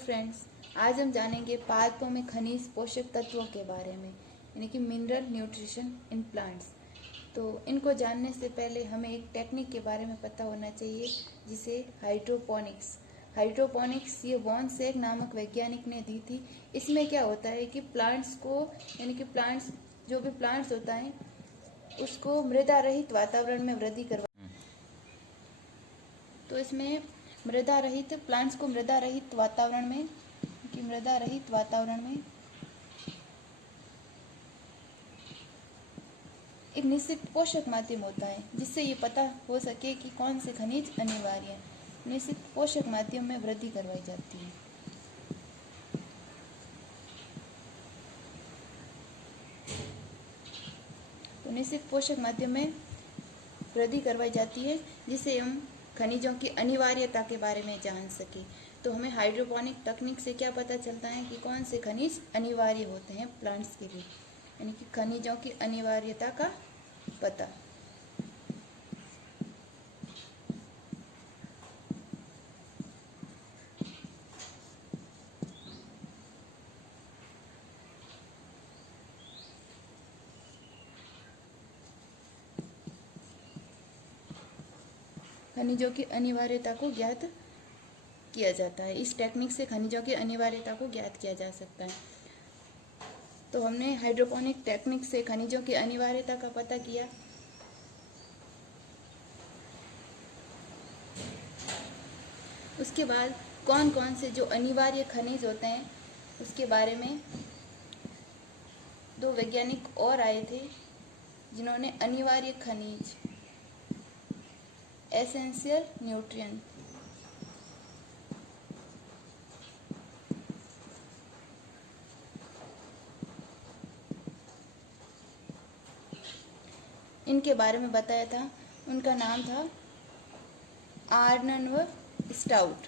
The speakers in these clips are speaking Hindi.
फ्रेंड्स, आज हम जानेंगे पादपों में खनिज पोषक तत्वों के बारे में, यानी कि मिनरल न्यूट्रिशन इन प्लांट्स। तो इनको जानने से पहले हमें एक टेक्निक के बारे में पता होना चाहिए जिसे हाइड्रोपोनिक्स ये वॉन-सेक नामक वैज्ञानिक ने दी थी। इसमें क्या होता है कि प्लांट्स को, यानी कि जो भी प्लांट्स होता है उसको मृदा रहित वातावरण में वृद्धि करवा, तो इसमें प्लांट्स को मृदा रहित वातावरण में एक निश्चित पोषक माध्यम होता है जिससे ये पता हो सके कि कौन से खनिज अनिवार्य है। निश्चित पोषक माध्यम में वृद्धि करवाई जाती है। तो निश्चित पोषक माध्यम में वृद्धि करवाई जाती है जिससे हम खनिजों की अनिवार्यता के बारे में जान सके। तो हमें हाइड्रोपोनिक तकनीक से क्या पता चलता है कि कौन से खनिज अनिवार्य होते हैं प्लांट्स के लिए, यानी कि खनिजों की अनिवार्यता का पता। खनिजों की अनिवार्यता को ज्ञात किया जाता है। इस टेक्निक से खनिजों की अनिवार्यता को ज्ञात किया जा सकता है। तो हमने हाइड्रोपोनिक टेक्निक से खनिजों की अनिवार्यता का पता किया। उसके बाद कौन कौन से जो अनिवार्य खनिज होते हैं उसके बारे में दो वैज्ञानिक और आए थे जिन्होंने अनिवार्य खनिज, एसेंशियल न्यूट्रिएंट, इनके बारे में बताया था। उनका नाम था आर्नन व स्टाउट।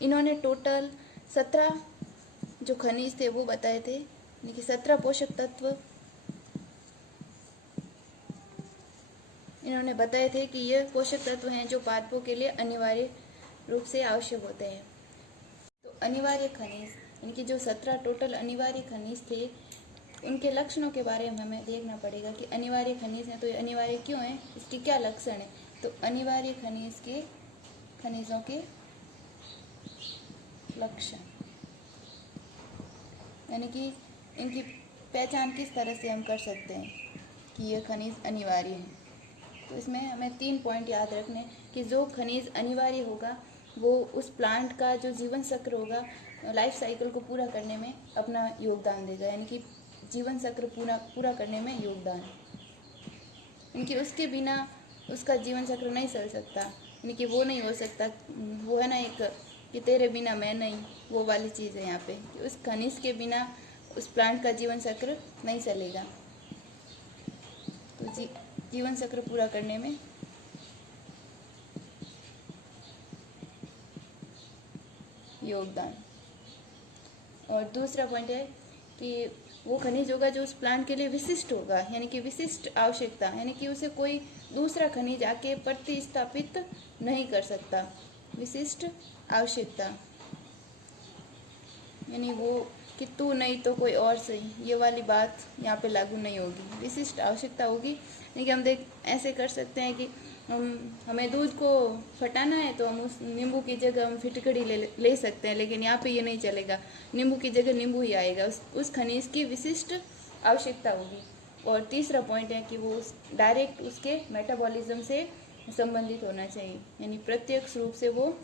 इन्होंने टोटल 17 जो खनिज थे वो बताए थे, यानी कि 17 पोषक तत्व इन्होंने बताए थे कि ये पोषक तत्व हैं जो पादपों के लिए अनिवार्य रूप से आवश्यक होते हैं। तो अनिवार्य खनिज, यानी कि जो 17 टोटल अनिवार्य खनिज थे उनके लक्षणों के बारे में हमें देखना पड़ेगा कि अनिवार्य खनिज हैं तो ये अनिवार्य क्यों हैं, इसके क्या लक्षण हैं। तो अनिवार्य खनिजों के लक्षण, यानी कि इनकी पहचान किस तरह से हम कर सकते हैं कि ये खनिज अनिवार्य हैं। तो इसमें हमें 3 पॉइंट याद रखने कि जो खनिज अनिवार्य होगा वो उस प्लांट का जो जीवन चक्र होगा, लाइफ साइकिल को पूरा करने में अपना योगदान देगा, यानी कि जीवन चक्र पूरा करने में योगदान, यानी कि उसके बिना उसका जीवन चक्र नहीं चल सकता, यानी कि वो नहीं हो सकता। वो है ना एक कि तेरे बिना मैं नहीं, वो वाली चीज़ है यहाँ पे कि उस खनिज के बिना उस प्लांट का जीवन चक्र नहीं चलेगा। तो जीवन चक्र पूरा करने में योगदान। और दूसरा पॉइंट है कि वो खनिज होगा जो उस प्लांट के लिए विशिष्ट होगा, यानी कि विशिष्ट आवश्यकता, यानी कि उसे कोई दूसरा खनिज आके प्रतिस्थापित नहीं कर सकता। विशिष्ट आवश्यकता, यानी वो कि तू नहीं तो कोई और सही, ये वाली बात यहाँ पे लागू नहीं होगी। विशिष्ट आवश्यकता होगी, यानी कि हम ऐसे कर सकते हैं कि हमें दूध को फटाना है तो हम उस नींबू की जगह हम फिटकड़ी ले सकते हैं, लेकिन यहाँ पे ये नहीं चलेगा। नींबू की जगह नींबू ही आएगा। उस खनिज की विशिष्ट आवश्यकता होगी। और तीसरा पॉइंट है कि वो डायरेक्ट उसके मेटाबॉलिज्म से संबंधित होना चाहिए, यानी प्रत्यक्ष रूप से वो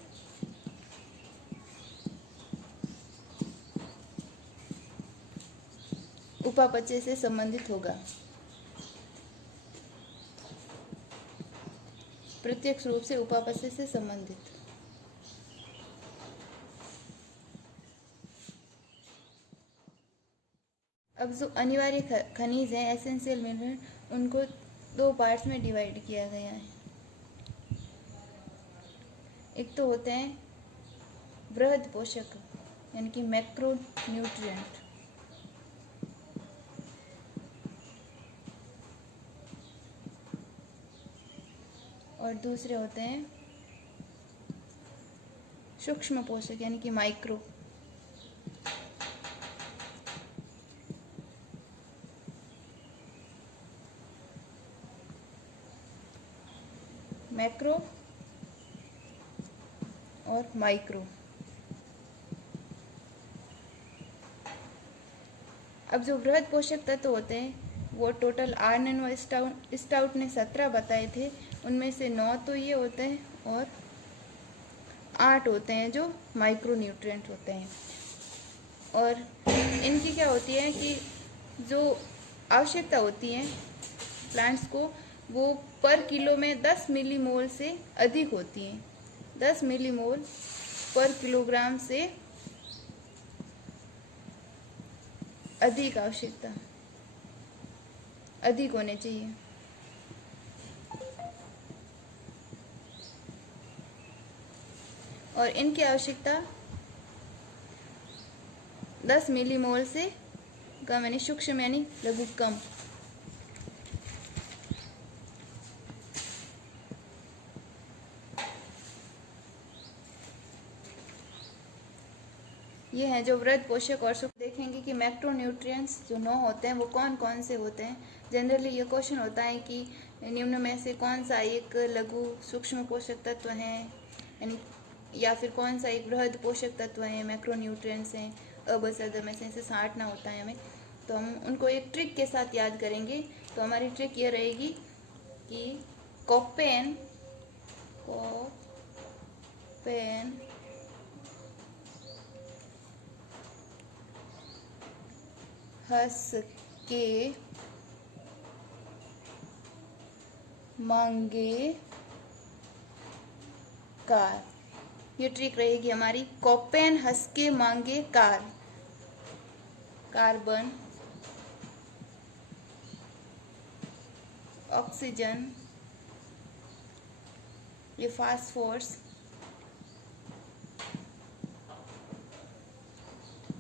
उपापचय से संबंधित होगा। प्रत्यक्ष रूप से उपापचय से संबंधित। अब जो अनिवार्य खनिज हैं, एसेंशियल मिनरल, उनको 2 पार्ट्स में डिवाइड किया गया है। एक तो होते हैं वृहद पोषक, यानी कि मैक्रो न्यूट्रिएंट, और दूसरे होते हैं सूक्ष्म पोषक यानी कि माइक्रो। मैक्रो और माइक्रो। अब जो वृहद पोषक तत्व होते हैं वो टोटल आर्नन व स्टाउट ने 17 बताए थे, उनमें से 9 तो ये होते हैं और 8 होते हैं जो माइक्रो न्यूट्रिएंट होते हैं। और इनकी क्या होती है कि जो आवश्यकता होती है प्लांट्स को, वो पर किलो में 10 मिलीमोल से अधिक होती हैं। 10 मिलीमोल पर किलोग्राम से अधिक आवश्यकता अधिक होने चाहिए। और इनकी आवश्यकता 10 मिलीमोल से कम यानी सूक्ष्म यानी लघु कम। ये हैं जो वृहद पोषक और सूक्ष्म। देखेंगे कि मैक्रोन्यूट्रिएंट्स जो 9 होते हैं वो कौन कौन से होते हैं। जनरली ये क्वेश्चन होता है कि निम्न में से कौन सा एक लघु सूक्ष्म पोषक तत्व है, यानी या फिर कौन सा एक वृहद पोषक तत्व है, मैक्रोन्यूट्रिएंट्स हैं। अबसद में से इसे छांटना होता है हमें, तो हम उनको एक ट्रिक के साथ याद करेंगे। तो हमारी ट्रिक ये रहेगी कि कोपेन हंस के मांगे कार। ये ट्रिक रहेगी हमारी। कोपेन हंस के मांगे कार। कार्बन, ऑक्सीजन, ये phosphorus,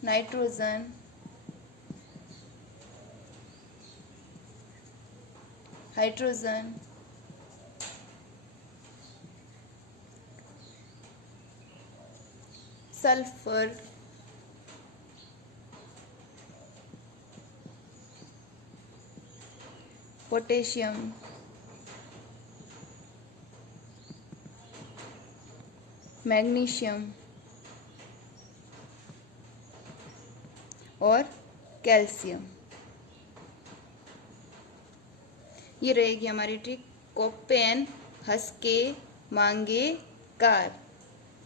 nitrogen, hydrogen, sulphur, potassium, magnesium और कैल्शियम। ये रहेगी हमारी ट्रिक। कोपेन हंस के मांगे कार।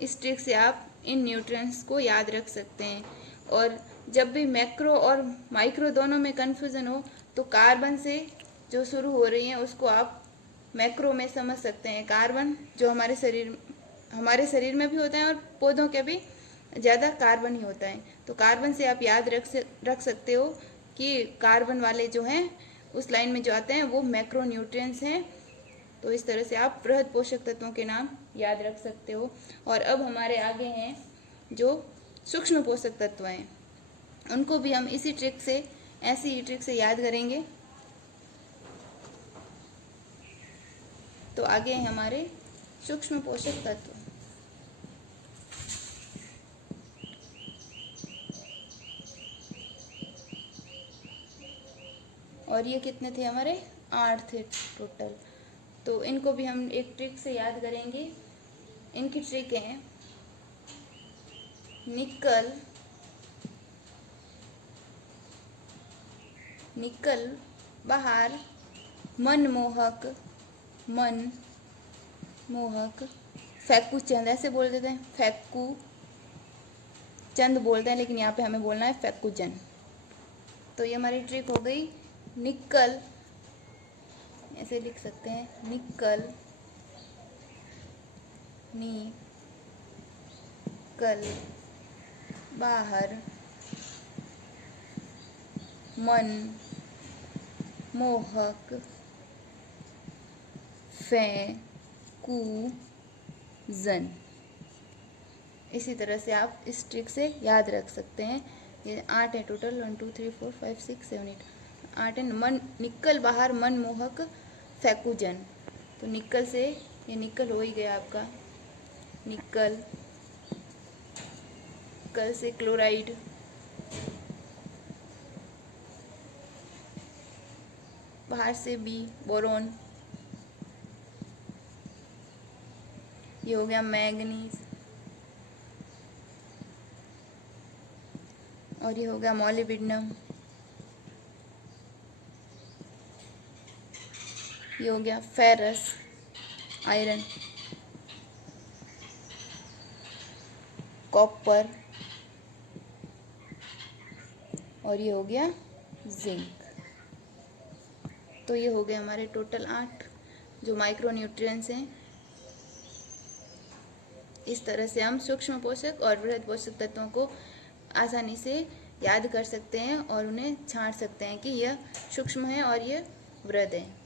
इस ट्रिक से आप इन न्यूट्रिएंट्स को याद रख सकते हैं। और जब भी मैक्रो और माइक्रो दोनों में कन्फ्यूज़न हो तो कार्बन से जो शुरू हो रही हैं उसको आप मैक्रो में समझ सकते हैं। कार्बन जो हमारे शरीर में भी होता है और पौधों के भी ज़्यादा कार्बन ही होता है। तो कार्बन से आप याद रख सकते हो कि कार्बन वाले जो हैं उस लाइन में जो आते हैं वो मैक्रो न्यूट्रिएंट्स हैं। तो इस तरह से आप वृहद पोषक तत्वों के नाम याद रख सकते हो। और अब हमारे आगे हैं जो सूक्ष्म पोषक तत्व हैं, उनको भी हम ऐसी ही ट्रिक से याद करेंगे। तो आगे हैं हमारे सूक्ष्म पोषक तत्व। और ये कितने थे हमारे? 8 थे टोटल। तो इनको भी हम एक ट्रिक से याद करेंगे। इनकी ट्रिक है निकल बाहर मनमोहक फैक्कू चंद, ऐसे बोल देते हैं, फैक्कू चंद बोलते हैं, लेकिन यहाँ पे हमें बोलना है फैक्कू चंद। तो ये हमारी ट्रिक हो गई। निकल, ऐसे लिख सकते हैं, निकल बाहर मन मोहक फैकूजन। इसी तरह से आप इस ट्रिक से याद रख सकते हैं। ये 8 है टोटल, 1 2 3 4 5 6 7 8 8 है। निकल बाहर मन मोहक फैकूजन। तो निकल से ये निकल हो ही गया आपका, निकल, कल से क्लोराइड, बाहर से बी बोरोन, ये हो गया मैग्नीज, और ये हो गया मोलिब्डेनम, ये हो गया फेरस आयरन, कॉपर, और ये हो गया जिंक। तो ये हो गए हमारे टोटल 8 जो माइक्रो न्यूट्रिएंट्स हैं। इस तरह से हम सूक्ष्म पोषक और वृहद पोषक तत्वों को आसानी से याद कर सकते हैं और उन्हें छांट सकते हैं कि यह सूक्ष्म है और यह वृहद है।